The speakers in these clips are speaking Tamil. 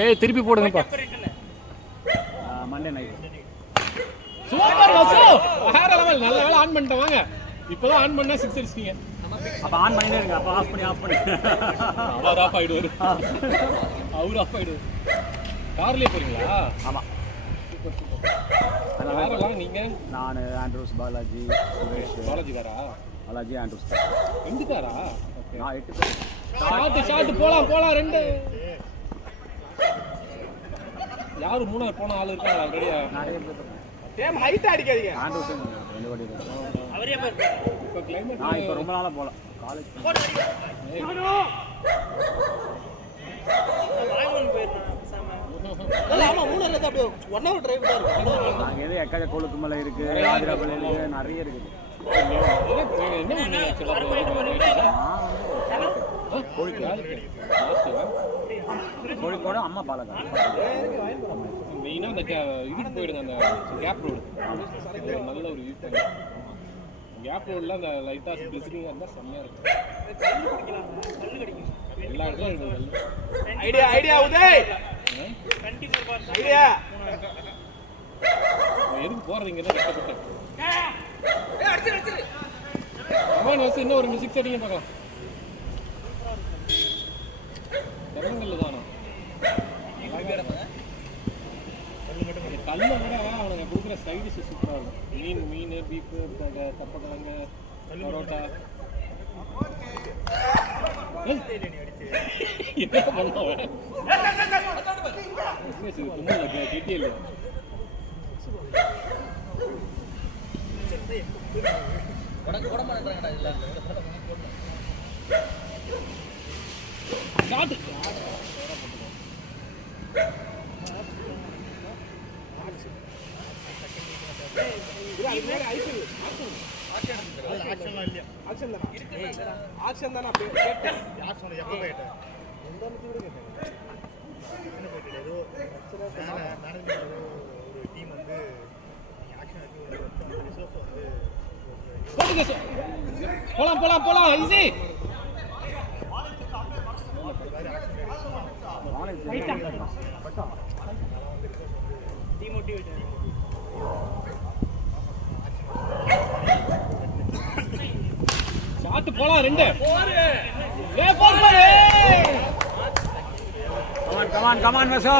ஏய் திருப்பி போடுங்கப்பா. Monday night. சூப்பர் வசு. வேற லெவல். நல்ல வேளை ஆன் பண்ணிட்டேன் வாங்க. இப்போதான் ஆன் பண்ணா 6 அடிச்சிட்டீங்க. அப்ப ஆன் பண்ணிட்டே இருங்க. அப்ப ஆஃப் பண்ணி. அவர் ஆஃப் ஆயிடுவாரு. அவர் ஆஃப் ஆயிடுவாரு. கார்லயே போறீங்களா? ஆமா. Super super. வேறலாம் நீங்க? நான் ஆண்ட்ரூஸ் பாலாஜி சுரேஷ். பாலாஜி வரா? பாலாஜி ஆண்ட்ரூஸ். ரெண்டு காரா? ஓகே. நான் 8 பேர். ஷாட் போலாம் ரெண்டு. யாரு மூணாவது போன ஆளு இருக்காங்க ஆல்ரெடி? நிறைய பேர். டேம் ஹைட் அடிக்காதீங்க. ஆண்ட்ரூஸ் ரெண்டு வாட்டி இருக்கு. அவரே பாரு. இப்ப கிளைமேட் நான் இப்ப ரொம்ப நாளா போல. காலேஜ் வாய்மன் போயிட்டான் சாம. இல்ல ஆமா மூணு இல்ல அப்படியே 1 hour டிரைவ் தான் இருக்கு. நாங்க ஏதோ எக்கச்சக்க கொளுக்குமலை இருக்கு, ஆதிராபுரம் இருக்கு, நிறைய இருக்குது. கோழிக்கோடு அம்மா பாலக்காடு. மெயினா அந்த இதுக்கு போயிடுங்க, அந்த கேப் ரோடு. நல்ல ஒரு வியூ பாயிண்ட். கேப் ரோட்ல அந்த லைட்டா பிளிசரிங்கா இருந்தா செம்மையா இருக்கும். எல்லா இடத்துலயும் இருக்கு. ஐடியா உதய். ஐடியா எதுக்கு போறீங்க? கஷ்டப்பட்டு அம்மான் வச்சு இன்னும் ஒரு 6 அடிங்க பார்க்கலாம். தென்னங்கல்லு தானா? கல்லை விட அவனுங்க கொடுக்குற சைடிஷ் சூப்பராக இருக்கும். மீன் பீஃபு, தப்பக்கிழங்கு, பரோட்டா. என்ன பண்ணுவேன் கேட்டியே ஆக்ஷன் தானே அப்படியே கேட்டேன். யார் சொன்ன எப்போ கேட்டேன்? என்ன போயிட்டு ஏதோ மேனேஜ்மெண்ட் ஒரு டீம் வந்து ஆக்ஷன் எடுத்து ரிசோர்ஸ் வந்து போலாம் ஈஸி. டிமோட்டிவேட் ஷாட் போலாம் ரெண்டு. கமான் வசோ.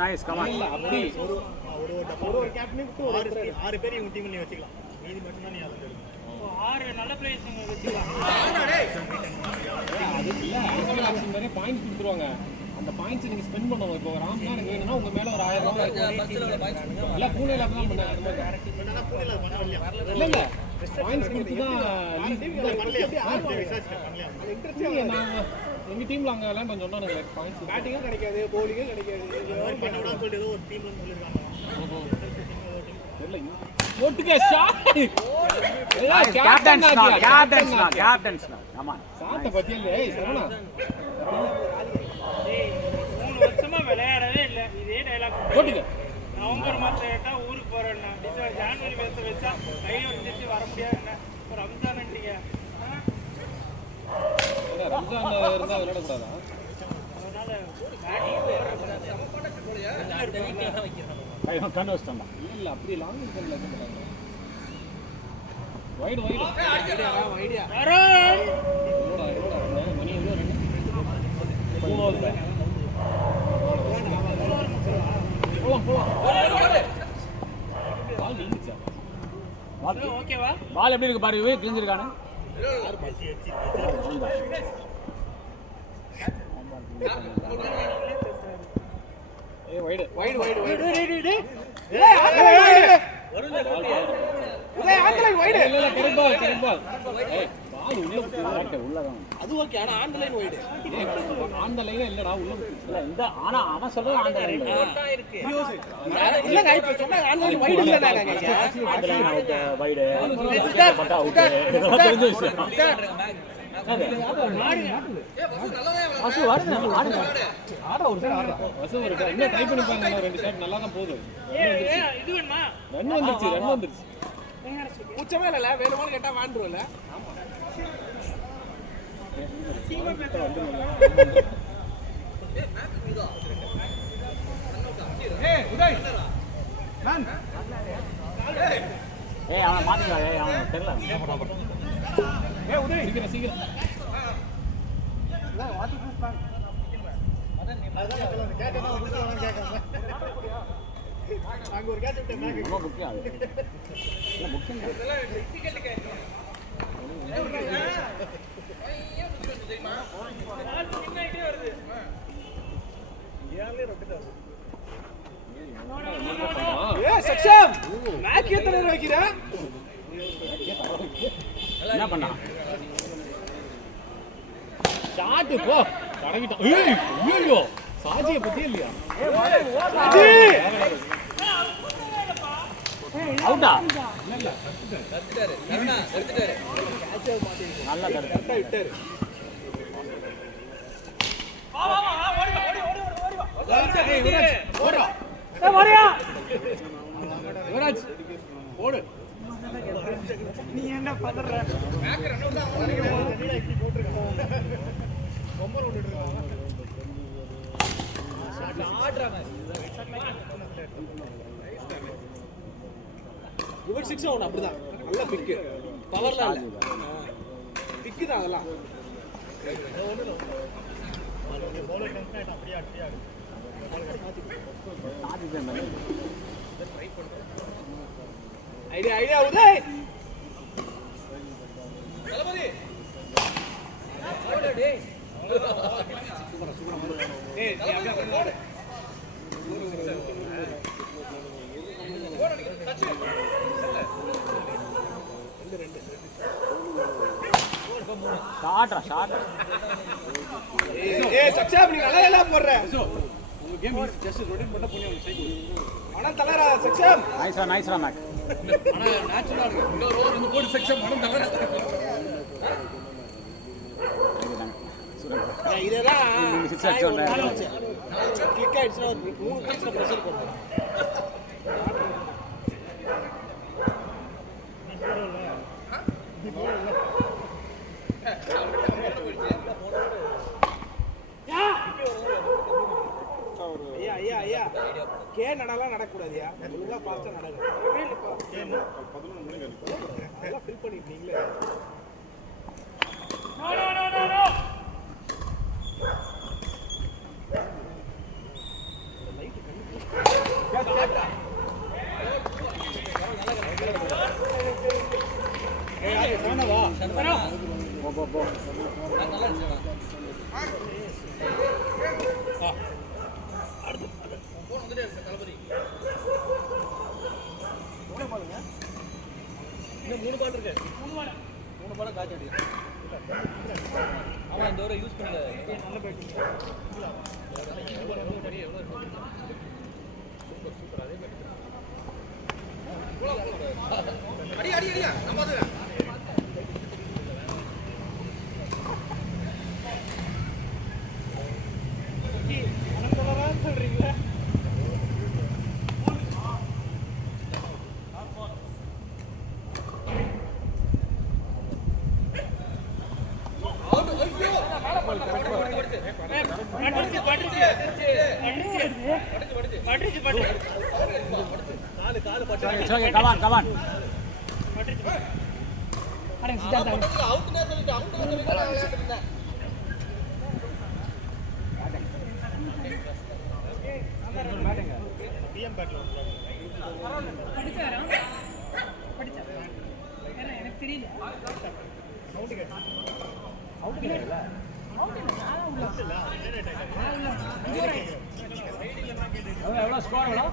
Nice come on. அப்படி ஒரு கேப்டனுக்கு ஆறு பேர் இவங்க டீம்ல வச்சுக்கலாம். மீதி மட்டும் தான் நீ அதுல இருக்கு. 6 நல்ல பிளேயர்ஸ் நீங்க வச்சுக்கலாம். அது இல்ல ஆக்சுவலா ஆக்ஷன் நிறைய பாயிண்ட்ஸ் கொடுத்துருவாங்க. அந்த பாயிண்ட்ஸ் நீங்க ஸ்பெண்ட் பண்ணணும். இப்போ ஒரு ஆம்னா எனக்கு வேணும்னா உங்க மேல ஒரு 1000 ரூபாய் இல்ல பூனேல தான் பண்ணாங்க. அந்த மாதிரி பூனேல பண்ணலையா? இல்ல பாயிண்ட்ஸ் கொடுத்து தான் பண்ணலையா? விசாரிச்சேன் எங்க டீம்ல அங்க விளையாண்டு சொன்னானுங்க பாயிண்ட்ஸ் பேட்டிங்கும் கிடைக்காது, பவுலிங்கும் கிடைக்காது. பண்ண விடாம சொல்லிட்டு ஏதோ ஒரு டீம்ல சொல்லிருக்காங்க. தெரியல ஓட்டுங்க ஷாட். கேப்டன்ஸ் ஆமா. ஷாட் பத்தியில்லை. ஏய் சரவணா. டேய் 3 வருஷமா விளையாடவே இல்ல. இதே டயலாக் ஓட்டுங்க. நவம்பர் மாசம் கேட்டா ஊருக்கு போறேன்னா ஜனவரி மாசம் வச்சா கை ஒடிஞ்சிட்டு வர முடியாதுன்னா ரம்ஜான் அன்னைக்கு ரம்ஜான் இருந்தா விளையாட கூடாதா? அதனால கண்ணு வச்சிட்டான்டா. இல்ல அப்படி லாங் பண்ணல மாட்டாங்க. வைடு ஐடியா வரேன். மணி எவ்வளோ? 3 பால் நீந்துச்சா? ஓகேவா? பால் எப்படி இருக்கு பாரு. கிழிஞ்சிருக்கானு. ஏய் வைடு இல்ல கரெக்ட் பால். ஏய் பால் உள்ளதான். அது ஓகே. ஆனா on line wide. On the line இல்லடா உள்ள இல்ல இந்த ஆனா அவன் சொல்றது ஆன் லைன் இல்லங்க இப்ப சொன்னா ஆன் லைன் வைடு இல்லனாங்க. On line out wide. பட்டா அவுட். தெரிஞ்ச விஷயம். வசு வருது. ஆட ஒரு சார் ஆடுறா. வசு ஒரு இன்னும் ட்ரை பண்ணி பாருங்க. 2 ஷாட் நல்லா தான் போகுது. இது வேணுமா? ரன் வந்துருச்சு உச்சமே இல்ல வேணுமானு கேட்டா வாண்டுருவல அவனை மாத்திக்கா அவன் தெரியல உதய் சீக்கிரம் அங்க ஒரு கேட்ச் விட்டு மேக் ரொம்ப முக்கியம் அது இல்ல முக்கியம் சக்ஷம் மேட்ச் எத்தனை வைக்கிறா என்ன பண்ணா ஷாட் போ கடங்கிட்டோம் ஏய் ஐயோ சாஜியை பத்தி இல்லையா அவுட்டா இல்ல எடுத்துட்டாரு நல்லா கரெக்டா விட்டாரு யுவராஜ் ஓடு நீ என்ன பதற பொம்பர் ஓடிட்டு இருக்கான் யுவர் 6 ஆகும் அப்படிதான் நல்ல பிக்கு பவர்லாம் இல்ல பிக்கு தான் அதெல்லாம் பவுலர் டென்ஷன் ஆயிட்டான் அப்படியே அப்படியே ஐடியா உதய் தலபதி டேய் டேய் அப்படியே ஷாட் ஏய் சக்சஸ் நீ நல்லா எல்லாம் போடுற உங்க கேம் ஜஸ்ட் ரொட்டேட் பண்ண போனே ஒரு சைக்கிள் மனம் தளரா சக்சஸ் நைஸ்ரா மேக் ஆனா நேச்சுரலா இருக்கு இன்னொரு ஓவர் வந்து போடு சக்சஸ் மனம் தளரா இதெல்லாம் கிளிக் ஆயிடுச்சுன்னா ஒரு 3 கிளிக்ஸ்ல பிரஷர் போடுறேன் ஐயா கே நடலாம் நடக்கூடாதுயா ஒழுங்கா ஃபாஸ்டா நடக்கும் அதெல்லாம் ஃபில் பண்ணிட்டீங்களே போ மூணு பால் இருக்கு மூணு பால் காட்சி அடிக்கும் ஆமா இந்த ஓவரை யூஸ் பண்ணல நல்ல பேட்டிங் சூப்பர் சூப்பர் அதே அடி அடி அடியா நம்ம அது சொல்றீங்களா come on டிஎம் பேக்ல எனக்கு தெரியல எவ்வளோ ஸ்கோர் எவ்வளோ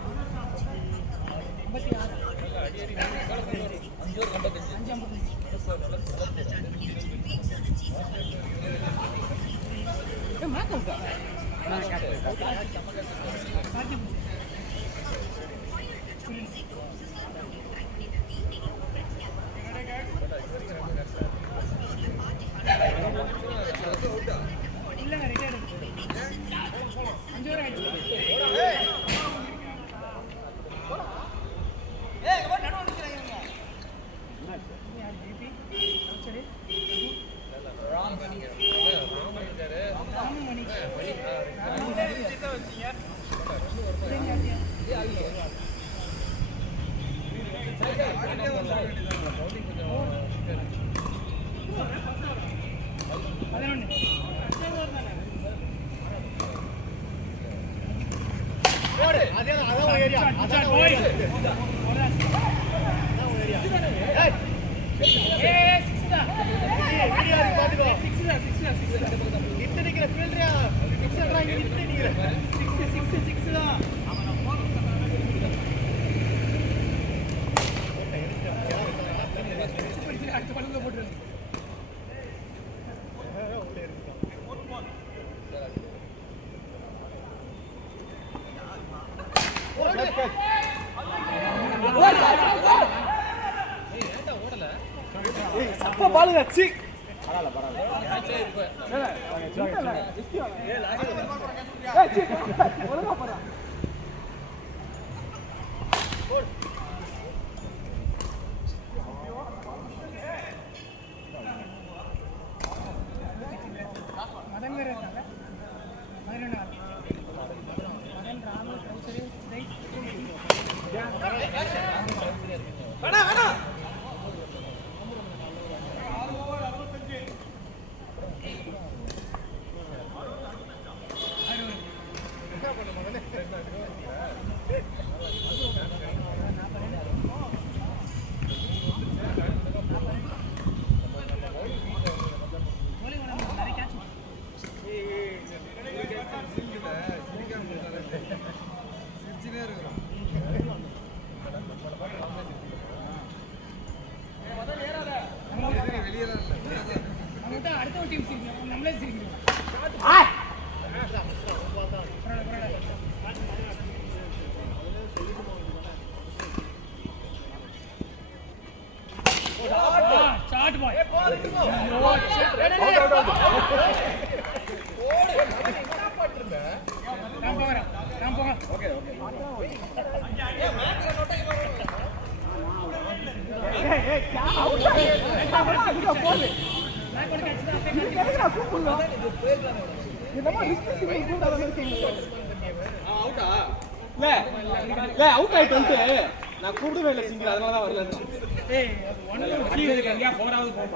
5 ஓவர் சப்ப பாலுங்க சி அடுத்த டீம் சிரிக்கணும் நம்மளே சிரிக்கணும் ஷாட் பாய் நான் போகிறேன் ஓகே ஓகே அவுட் ஆயிட்டு வந்து நான் கூப்பிடவே இல்லை சிங்கிள் அதனால தான் வரல போராவது போக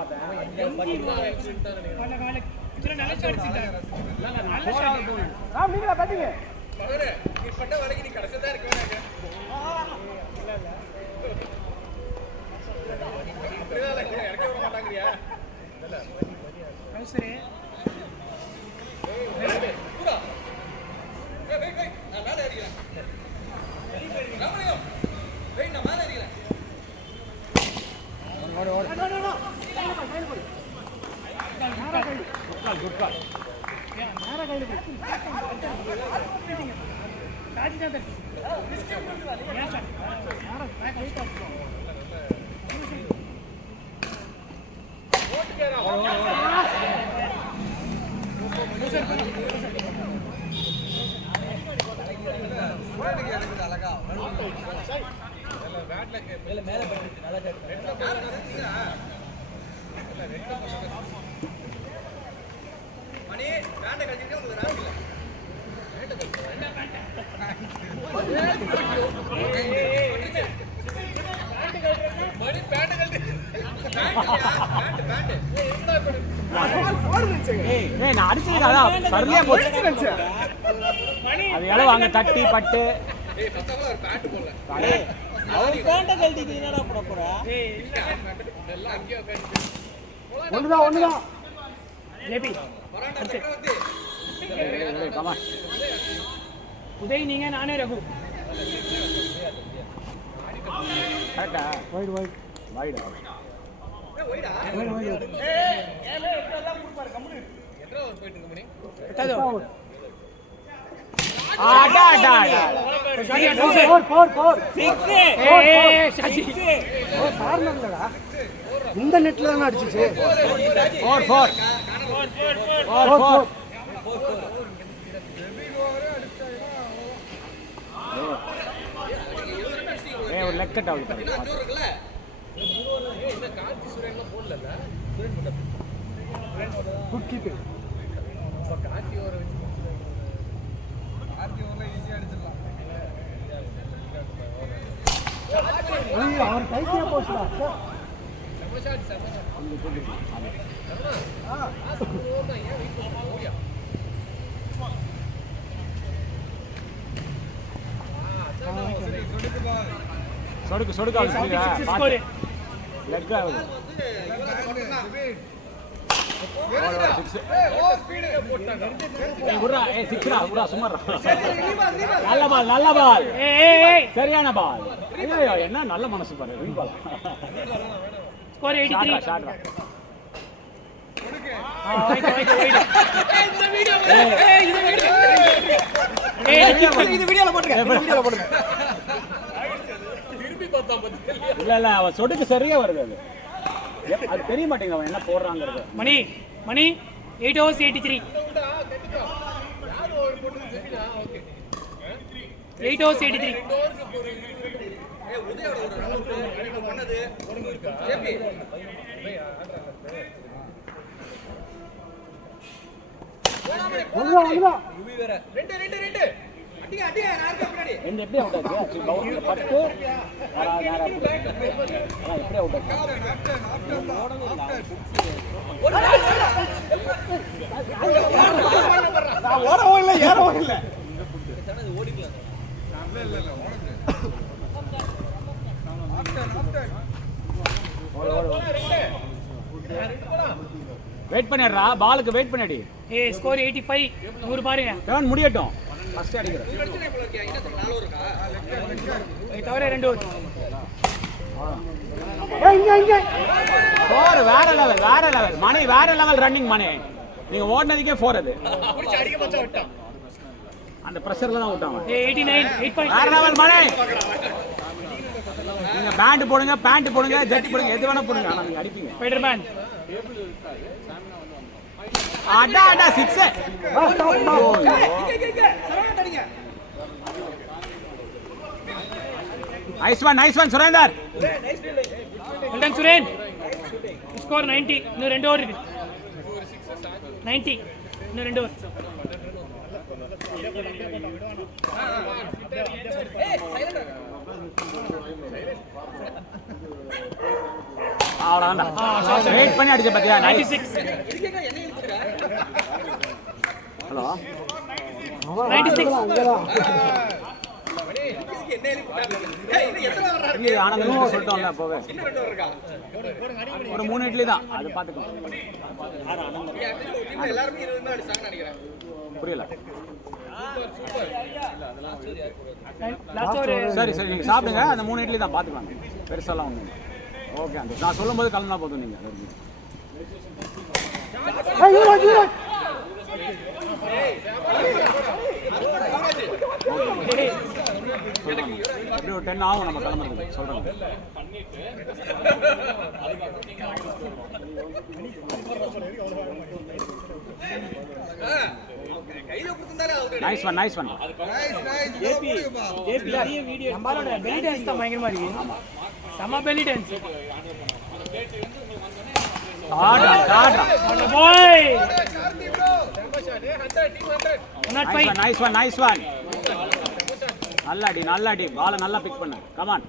நான் அடிச்சது சரியா போச்சு அது எவ்வளவு அங்க தட்டி பட்டு ஒண்ணுதான் உதய் நீங்க நானே ரகு இந்த நெட்ல தான் அடிச்சிச்சு ஒரு லெக்கட் ஆகுது குட் கீப்பிங் அவர் கைக்கே போச்சுடா சொடுக்கு ஆகுது லெக் ஆகுது நல்ல பால் சரியான பால். என்ன நல்ல மனசு பாரு. ஸ்கோர் 83. ஷாட்ரா இல்ல அவன் சொடுக்கு சரியா வருது. அது தெரிய மாட்டேங்குது அவன் என்ன போடுறாங்கிறது. மணி 8 hours 83. 8 hours 83. எப்படி அவுட் ஆச்சு? பட்டு எப்படி அவுட் ஆச்சு? ஓடவும் இல்லை ஏறவும் இல்லை. வெயிட் பண்ணிடுறா, பாலுக்கு வெயிட் பண்ணடி. ஸ்கோர் 85. 100 பாருங்க. டர்ன் முடியட்டும். ஃபர்ஸ்ட் அடிக்கிறேன். தவிர 2 ஓவர். ஸ்கோர் வேற லெவல் மணி, வேற லெவல் ரன்னிங் மணி. நீங்க ஓடுனதுக்கே 4 அது. அந்த பிரஷர்ல தான் விட்டாங்க. 89. 8 வேற லெவல் மணி. நீங்க பேண்ட் போடுங்க, பேண்ட் போடுங்க, ஜட்டி போடுங்க, எது வேணா போடுங்க. ஆனா நீங்க அடிப்பீங்க. ஸ்பைடர்மேன். அடா 6. Nice one Surender. Well done Suren. Score 90. இன்னும் 2 ஓவர் இருக்கு. 90. இன்னும் 2 ஓவர். அவ்வளவுதான். வெயிட் பண்ணி அடிச்ச பாத்தியா? 96. ஹலோ 96. ஆனந்தம் சொல்லிட்டோம்ல அப்பவே. ஒரு 3 இட்லி தான், அது பாத்துக்கலாம். புரியல. சரி நீங்க சாப்பிடுங்க. அந்த 3 இட்லி தான் பாத்துக்கலாம். பெருசாலாம் ஒண்ணு. ஓகே, அந்த நான் சொல்லும் போது கலந்தா போதும். நீங்க எப்படி ஒரு 10 ஆகும் நம்ம கிளம்புறதுக்கு சொல்றோம். Nice one. நம்மளோட பெலி டான்ஸ் தான் பயங்கரமா இருக்கு. சம பெலி டான்ஸ். பாய். Nice one. நல்ல அடி. பால நல்லா பிக் பண்ணு. Come on.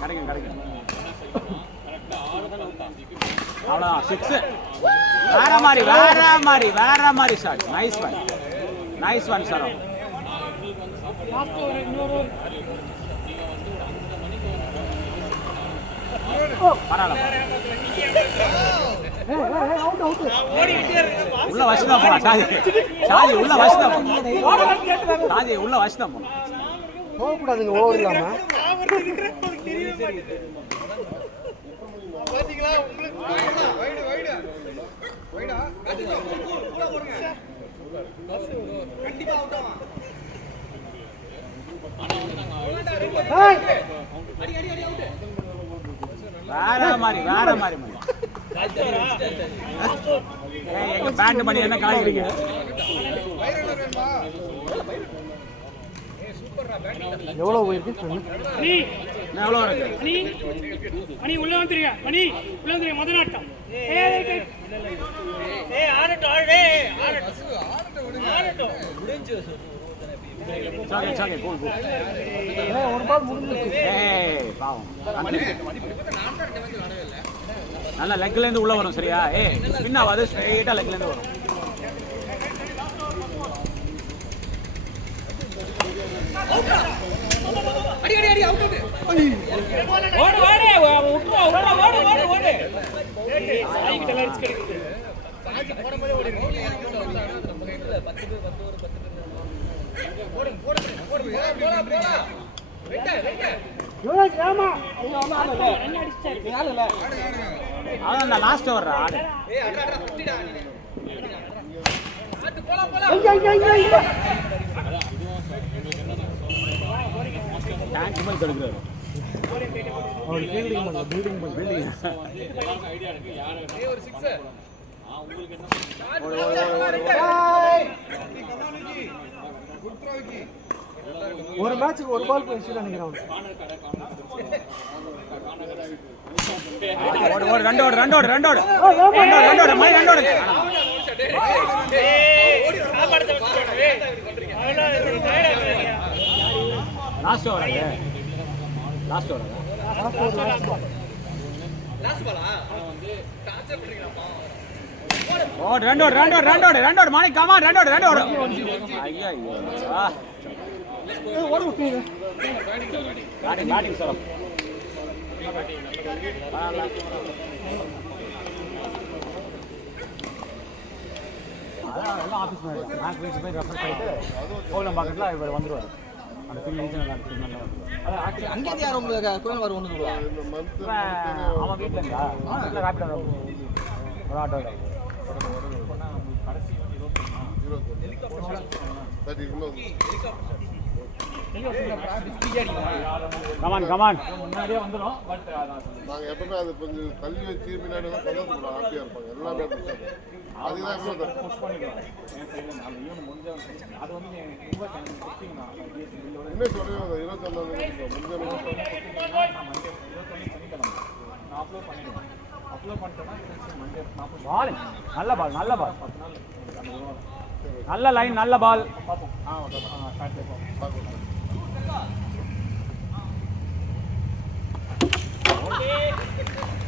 கிடைக்கும். அவ்வளோதான் 6. வேற மாதிரி ஷாட். Nice one Saro. உள்ள வச்சுதான் போலாம். ஷாஜி உள்ள வச்சுதான் போலாம். போகக்கூடாதுங்க ஓவர் இல்லாம. வேற மாதிரி எங்க பேண்ட் பண்ணி என்ன காய்கறீங்க? எவ்வளவு போயிருக்கு? நான் எவ்வளோ இருக்கு மணி மணி உள்ள வந்துருங்க மணி உள்ள வந்துருங்க முதல் ஆட்டம் ஆடட்டும் ஆடட்டும் சாக்கே சாக்கே கூல் கூல் ஒரு பால் முடிஞ்சிருச்சு பாவம் நல்லா லெக்ல இருந்து உள்ள வரும் சரியா ஸ்பின் ஆகாது ஸ்ட்ரைட்டா லெக்ல இருந்து வரும் அடி அடி அடி அவுட் ஓடு ஓடு உட்றா உட்றா ஓடு ஓடு ஓடு சாய் கிட்ட லைட்ஸ் கிடைக்குது சாய் போடும்போது ஓடி 10 போடு போடா வெட்ட யுவராஜ் ராமா ரன் அடிச்சாரு நீ ஆளல அதான் நான் லாஸ்ட் ஓவர்ரா ஆடு அடடா 50 டா ஆட்டு போலாம் டான்ஸ் மாதிரி தடுக்குறாரு அவர் ஃபீல்டிங் பண்ண பில்டிங் ஐடியா இருக்கு யாரு ஒரு 6 உங்களுக்கு என்ன ஒரு மேட்சுக்கு ஒரு பால் போயிச்சு நினைக்கிறேன் ஓடு ரெண்டு ஓடு மை ரெண்டு ஓடு லாஸ்ட் ஓவர் லாஸ்ட் ஓவர் ஓடு ரெண்டு ஓடு மாணிக் காமா ரெண்டு ஓடு ஐயா பேட்டிங் சார் அதான் எல்லாம் ஆஃபீஸ் மாதிரி மேட்ச் வீட்டு போய் ரெஃபர் பண்ணிட்டு கோலம் பார்க்கறதுல இவர் வந்துடுவார் அந்த ஃபீல்ட் அங்கேருந்து யாரும் கோயில் வர ஒன்று அவன் வீட்டில் இருந்தா அவன் வீட்டில் ராப்பிட ஒரு ஆட்டோ கமான் முன்னாடியே வந்துடும் பட் நாங்கள் எப்பவுமே அது கொஞ்சம் தள்ளி வச்சு பின்னாடி தான் சந்தோஷப்படுவோம் ஹாப்பியாக இருப்பாங்க எல்லாமே அதுதான் புஷ் பண்ணிடுவாங்க அது வந்து இன்னும் சொல்லுவேன் 21 அப்லோட் பண்ணிட்டோம்னா பால் நல்ல பால் நல்ல லைன் நல்ல பால்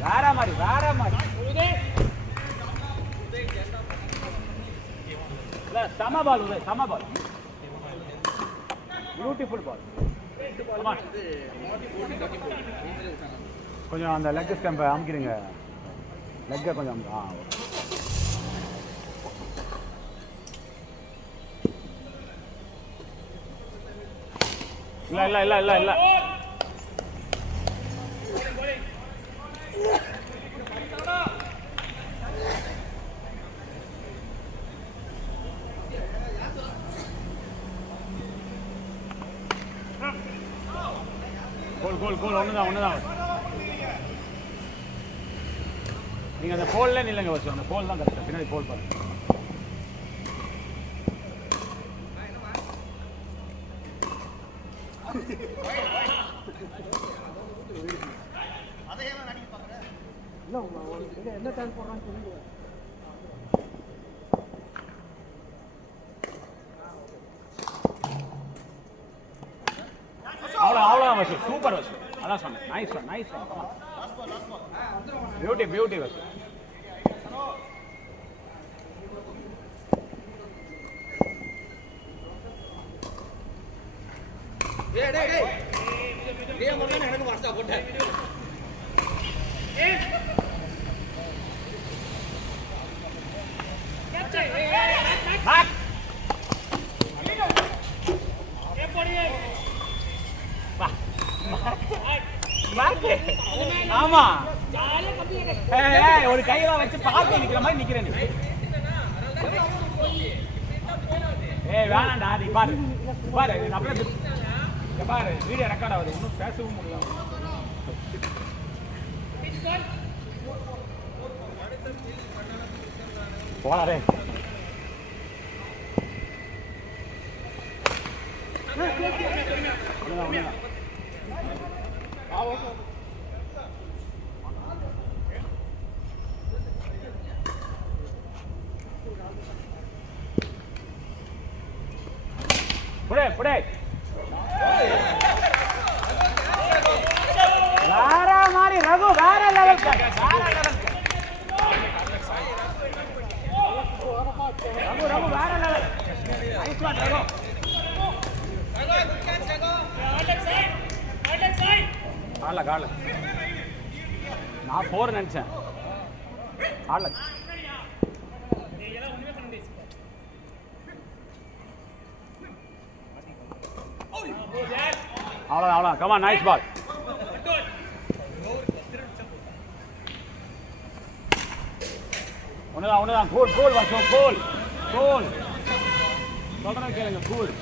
வேற மாதிரி சம பால் பியூட்டிஃபுல் பால் கொஞ்சம் அந்த லெக் ஸ்டம்பை அமுக்கிடுங்க லெக்கை கொஞ்சம் இல்ல கோல் ஒண்ணுதான் நீங்க அந்த போல்ல நில்லுங்க வச்சு அந்த போல் தான் கரெக்ட் பின்னாடி போல் பாருங்க என்ன டைம் போடுறான்னு தெரியல அவ்வளோ வசூல் சூப்பர் வசூல் அதான் சொன்னேன் நைஸ் ஒன் பியூட்டி வசூல் எனக்கு வாட்ஸ்அப் போட்டேன் ஆமா ஒரு கையில வச்சு பார்த்து நிக்கிற மாதிரி நிக்கிறேன் வேணாண்டா நீ பாரு அப்படியே பாரு வீடியோ ரெக்கார்ட் ஆகுது இன்னும் பேசவும் முடியல போலாரே புடே வேற மாதிரி ரகு வேற லெவல் ரகு வேற லெவல் நைஸ் ஒன் ரகு கால நான் 4 நினைச்சேன் ஆடல அவ்வளோ கமா நைஸ் பால் ஒண்ணுதான் கூல் வருஷம் கூல் சொல்றேன் கேளுங்க கூல்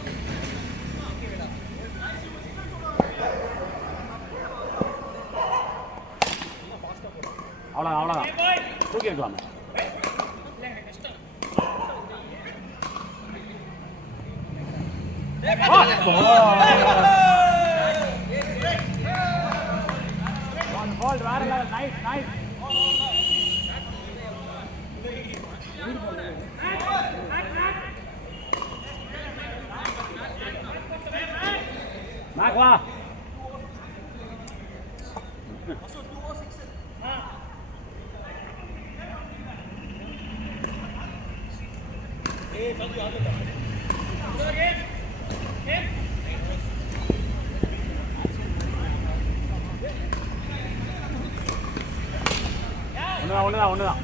அவ்வளோதான் தூக்கி இருக்கலாமே Hold, very well, nice. Back, wow. ஒண்ணுதான்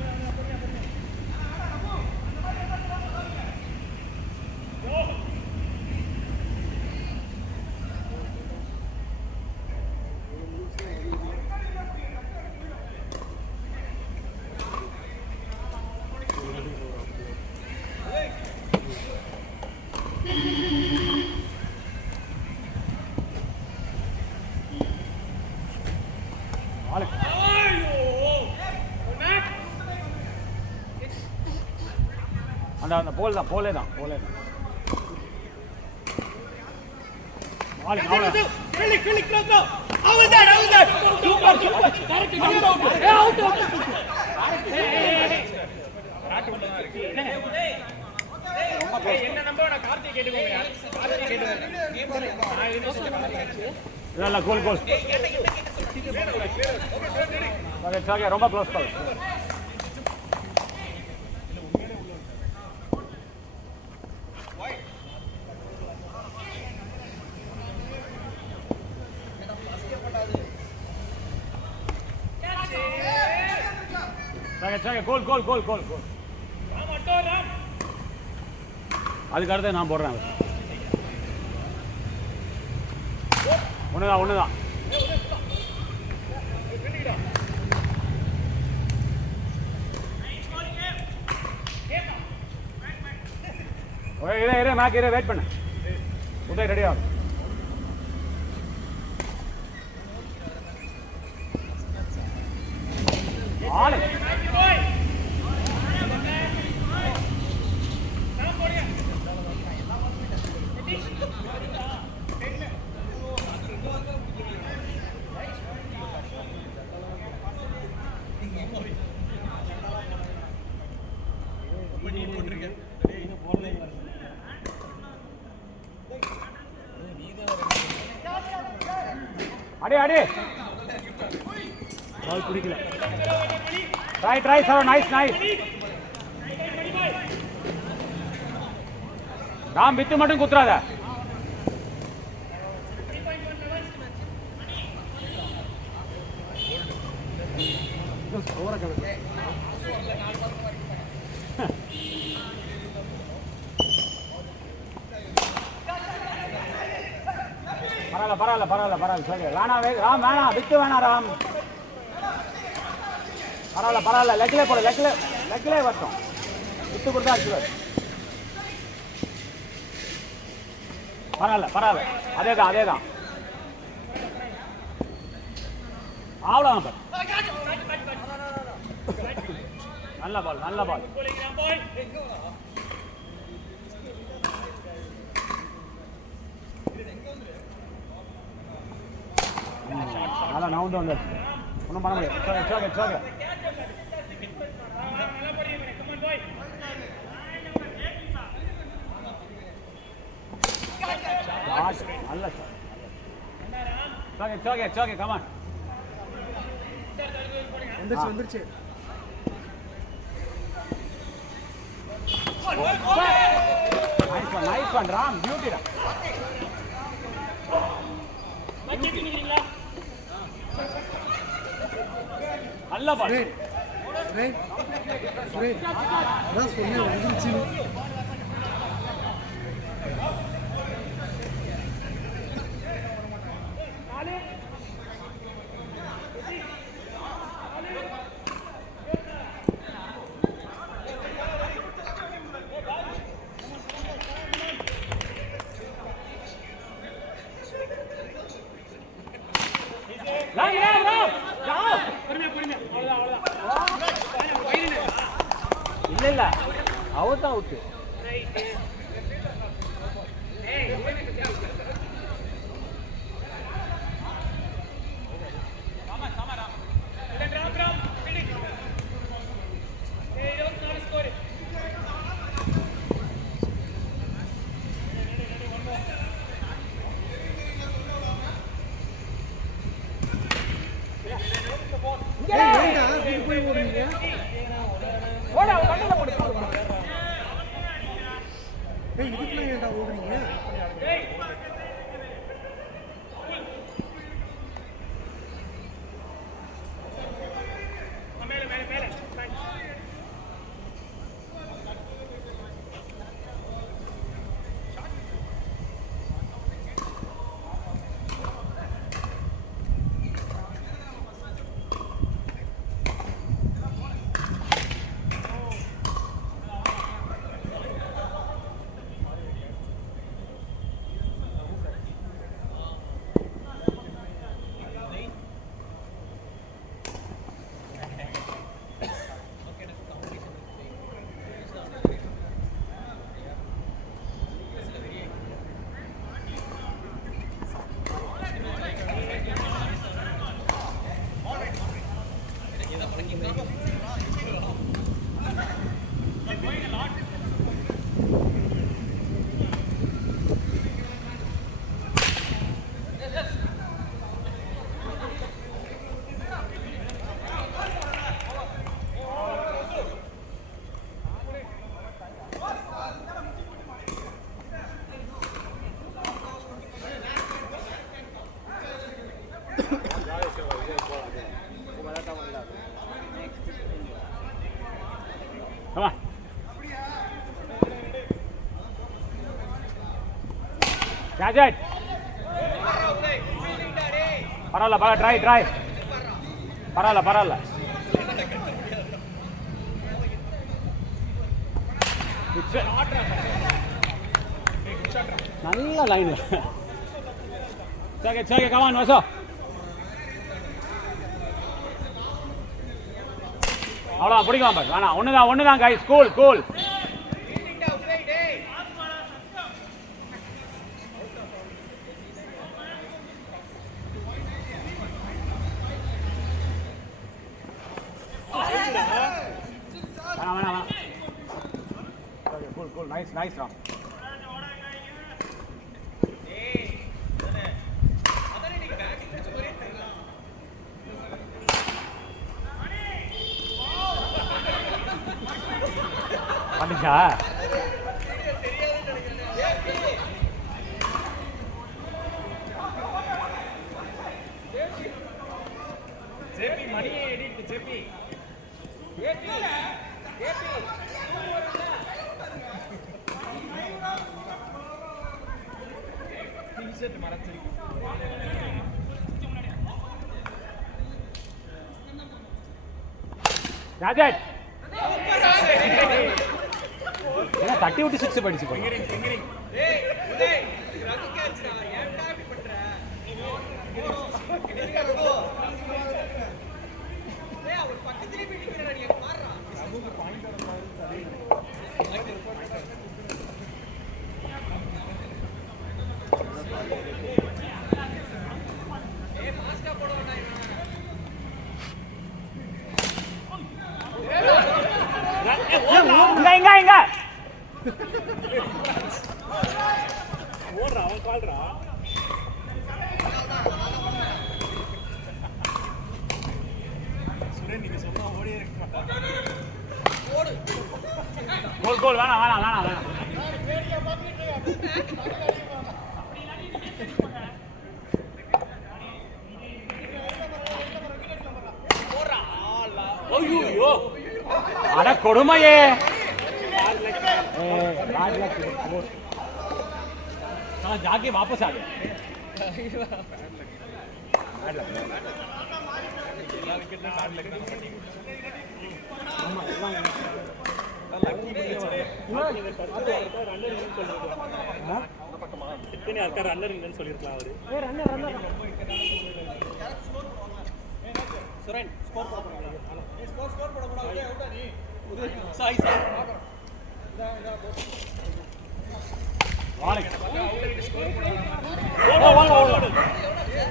அந்த போலே தான் என்ன நம்பர் நான் கார்த்தி கேட்டுக்கோங்க இல்ல கோல் ரொம்ப க்ளோஸ் பால் கோல் அதுக்கு அடுத்து நான் போடுறேன் ஒண்ணுதான் மேக் வெயிட் பண்ணு உதய் ரெடி ஆகும் ஆளு அடி பால் பிடிக்கல try sir nice Ram with மட்டும் குத்துறாத பரவாயில்ல சரி வேணாம் ராம் வேணாம் வித்து வேணாம் ராம் பரவாயில்ல லெக்லே போடு லெக்லே வரட்டும் வித்து கொடுத்தா அடிச்சுவார் பரவாயில்ல அதேதான் அவ்வளோதான் பார் நல்ல பால் கவுண்ட் வந்துடுச்சு, ஒன்றும் பண்ண முடியாது. It's okay. நல்ல sir. It's okay come on. வந்துருச்சு நைஸ் ஒன் ராம், பியூட்டி ரா. நல்ல பால். அதான் சொன்னேன் வந்துருச்சு. இல்ல அவுட் அவுட். இதுக்குலாம் ஏன்டா ஓடுறீங்க? Come on. Catch it. பரவாயில்ல ட்ரை பரவாயில்ல. நல்ல லைன்ல. சரி கமான் வசோ. அவ்வளோ பிடிக்கும் பாரு. வேணாம் ஒண்ணுதான் கைஸ். கூல். வேணாம். கூல். நைஸ் ராம். வந்துச்சா? ராஜட் ஏன்னா தட்டி விட்டு 6 படிச்சு போய் இங்க ஓடுறா அவன் கால்றா சுரேன் நீங்க சொன்னா ஓடியே இருக்க மாட்டாங்க கோல் வேணாம் ஐயோ அட கொடுமையே जाके वापस आ गया எத்தனை யாருக்கா ரன்னர் இல்லைன்னு சொல்லியிருக்கலாம் அவரு சுரேன் ஸ்கோர் சாய் சாய்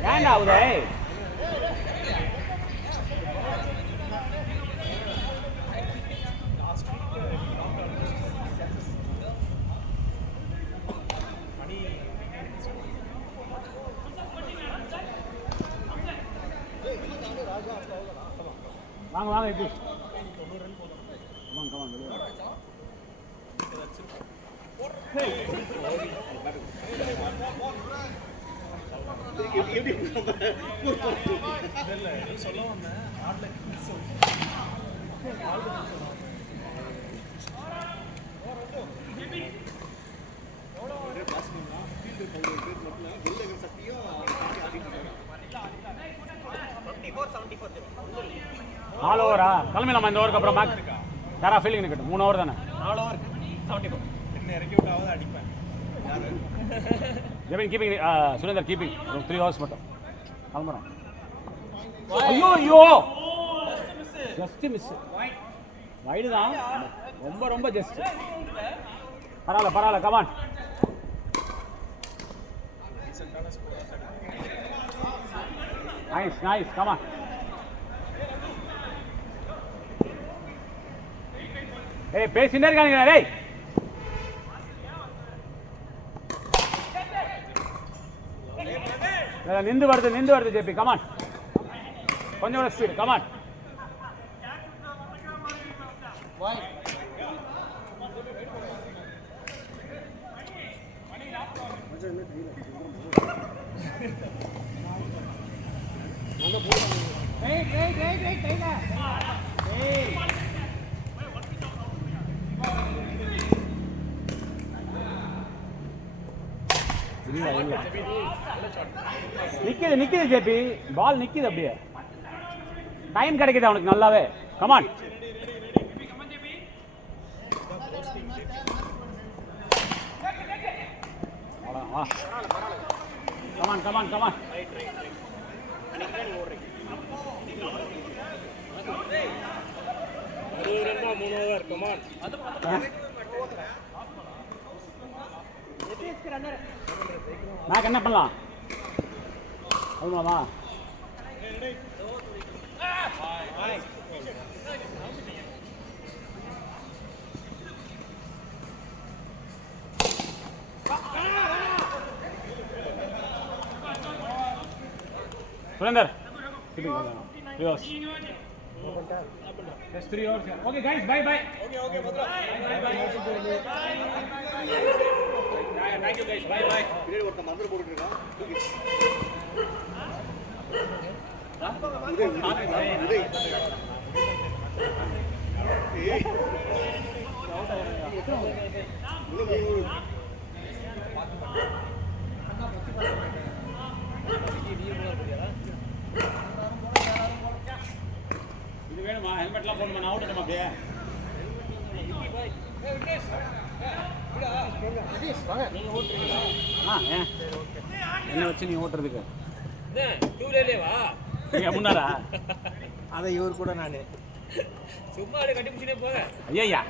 ஏன்டா உதய் வாங்க எப்படி நாலு ஓவரா கிளம்பிடலாமா இந்த ஓவருக்கு அப்புறம் மேட்ச் யாரா ஃபீல்டிங் இருக்கட்டும் 3 ஓவர் தானே 4 ஓவர் 74 என்ன இறக்கி விட்டாவது அடிப்பேன் Jebin keeping Surender keeping 3 hours மட்டும் கிளம்புறோம் ஐயோ ஜஸ்ட் மிஸ் வைடு தான் ரொம்ப ஜஸ்ட் பரவாயில்ல கமான் நைஸ் கமான் ஏய் பேசிட்டே இருக்கானுங்க டேய் நின்று வருது ஜேபி கமான் கொஞ்சம் ஸ்பீட் கமான் நிக்குது ஜேபி பால் நிக்குது அப்படியே டைம் கிடைக்குது அவனுக்கு நல்லாவே கமான் கமான் நான் என்ன பண்ணலாம் அவ்வளோவா Surender just 3 hours okay guys bye okay thank you guys bye பின்னாடி ஒருத்த மந்திர போட்டுட்டு இருக்கான் இது வேணுமா ஹெல்மெட்லாம் போடணுமா நான் அவுட் அப்படியே என்ன வச்சு நீ ஓட்டுறதுக்கு முன்னாரா அதை இவர் கூட நான் சும்மா கட்டி பிடிச்சினே போறேன் ஐயா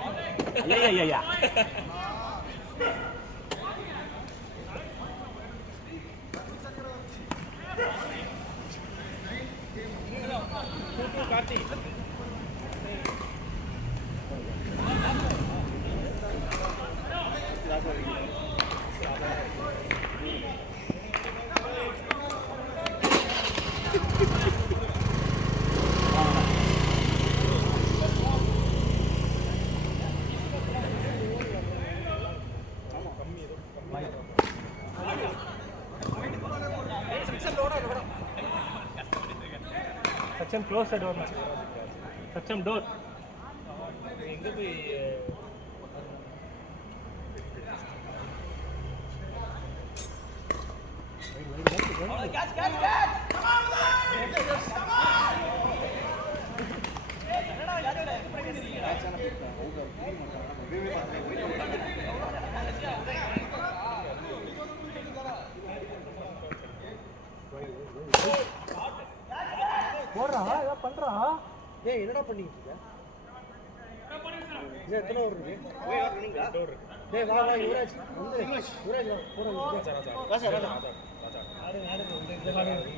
சச்சம் க்ளோஸ் த டோர் சச்சம் டோர் எங்கே போய் போடுறா ஏதாவது பண்றா ஏய் என்னடா பண்ணிட்டு இருக்க ஏய் எத்தனை ஓவர் இருக்கு டேய் வா வா யுவராஜ் வந்து யுவராஜ் வா போறோம் ராஜா ராஜா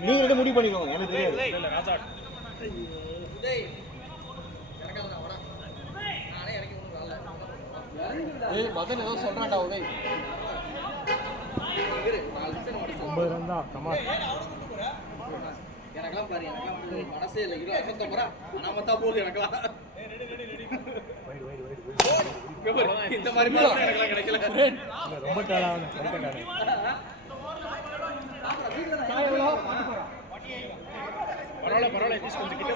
நீங்க ரெண்டு முடிவு பண்ணிக்கோங்க எனக்கு தெரியாது இல்ல ராஜா டேய் இறக்காதடா வாடா நானே இறக்கி ஒண்ணு வரல ஏய் மதன் ஏதோ சொல்றான்டா உடனே இரு 4 நிமிஷம் 9 ரன் தான் கமான் எனக்கெல்லாம் பாரு எனக்கெல்லாம் மனசே இல்லை இரு அசத்த போறா அனாமத்தா போகுது எனக்கெல்லாம் இந்த மாதிரி பால் எனக்கெல்லாம் கிடைக்கல ரொம்ப டேலான பரவாயில்ல அட்லீஸ்ட் கொஞ்சம் கிட்ட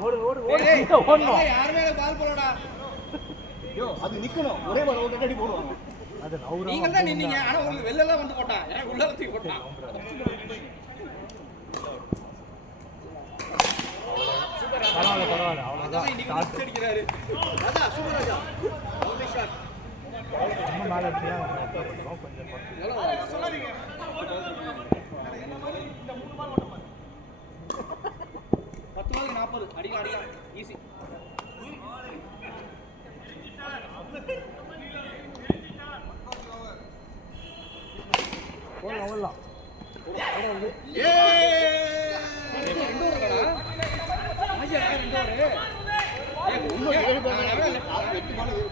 போடுங்க யாருமே பால் போடடா ஐயோ அது நிக்கணும் ஒரே ஒரு அவுட் அடி போடுவாங்க அது நீங்க தான் நின்னீங்க ஆனா உங்களுக்கு வெளில எல்லாம் வந்து போட்டான் எனக்கு உள்ள தூக்கி போட்டான் பரவாயில்ல அவ்வளவுதான் இன்னைக்கு மிஸ் அடிக்கிறாரு ராஜா சூப்பர் ராஜா ஒன்லி ஷாட் நம்ம மேல அப்படியே கொஞ்சம் சொல்லாதீங்க இந்த 3 பால் ஓட்ட பாரு 10 பாலுக்கு 40 அடிக்கலாம் ஈஸி போடலாம் ஏ ரெண்டு ஓவர் கடா ஆஜி அக்கா ரெண்டு ஓவர் ஏய் இன்னும் 7 பால்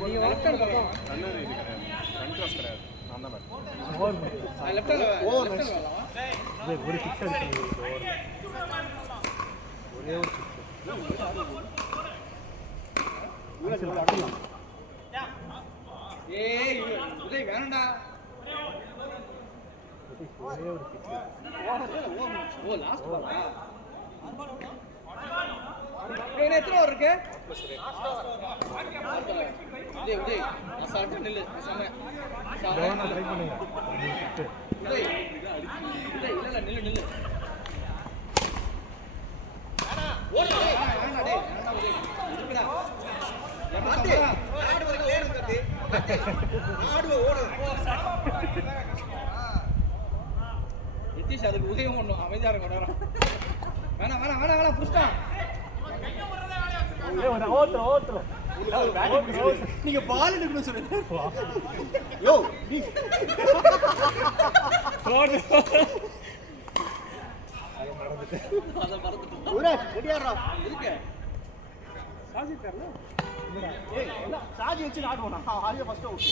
நீ லெஃப்ட் ஹேண்ட் பக்கம் ரன்னர் இது கிடையாது ரன் கிராஸ் கிடையாது நான் தான் bat over left hand over வரலாம் டேய் ஒரு 6 அடிச்சு ஓவர் ஒரே ஒரு 6 ஏய் உதய் வேணடா ஒரே ஒரு 6 ஓ லாஸ்ட் பாலா ஏய் எத்தனை ஓவர் இருக்கு உதய் உதய் அசால்ட்டா நில்லு சம சாவனா ட்ரை பண்ணுங்க உதய் உதய் இல்ல நில்லு நில்லு வேணா ஓடு வேணா டேய் வேணா உதய் இருக்குடா ஆடு வரைக்கும் ஓடு தட்டி ஆடு ஓடு நிதிஷ் அதுக்கு உதயம் பண்ணும் அமைதியா இருக்க வரான் வேணா வேணா வேணா வேணா புஷ்டா ஓட்றோம் நீங்க பால் எடுக்கணும் சொல்லுங்க யோ நீ ரோட் அத மறந்துட்டேன் ஒரே ரெடியாடா எதுக்கு சாஜி தரல ஏய் இல்ல சாஜி வச்சு ஆடுவோம் நான் ஆடியோ ஃபர்ஸ்ட் அவுட்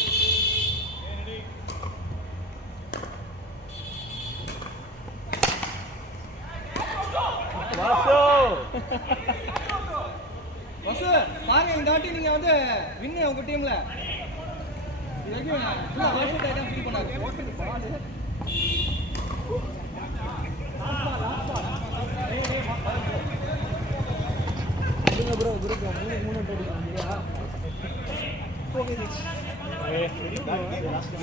வாசு பாருங்க இந்த வாட்டி நீங்க வந்து வின் உங்க டீம்ல இது வரைக்கும் இல்ல வாசு டைம் ஃபீல் பண்ணாரு ஓட்டு பால் நீங்க ப்ரோ குரூப் 3 அடிச்சீங்களா ஓகே லாஸ்ட்